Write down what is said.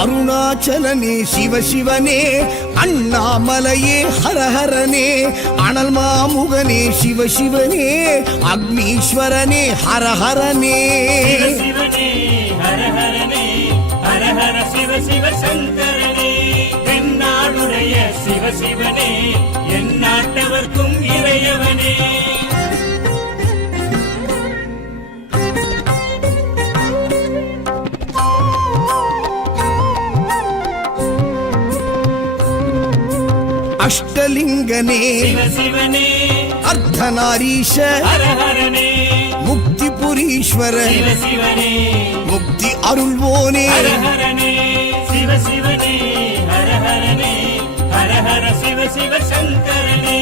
அருணாச்சலனே சிவசிவனே, அண்ணாமலையே ஹரஹரனே, அனல் மாமுகனே சிவசிவனே, அக்னீஸ்வரனே ஹரஹரனே. சிவசிவனே ஹரஹரனே, ஹரஹர சிவ சிவ சங்கரனே, எந்நாடுடைய சிவசிவனே, எந்நாட்டவர்க்கும் இறையவனே. அஷ்டலிங்கனே சிவசிவனே, அர்த்தநாரீஷ ஹரஹரனே, முக்திபுரீஸ்வர சிவசிவனே, முக்தி அருள்வோனே. ஹரஹரனே சிவசிவனே, ஹரஹரனே, ஹரஹர சிவ சிவ சங்கரனே.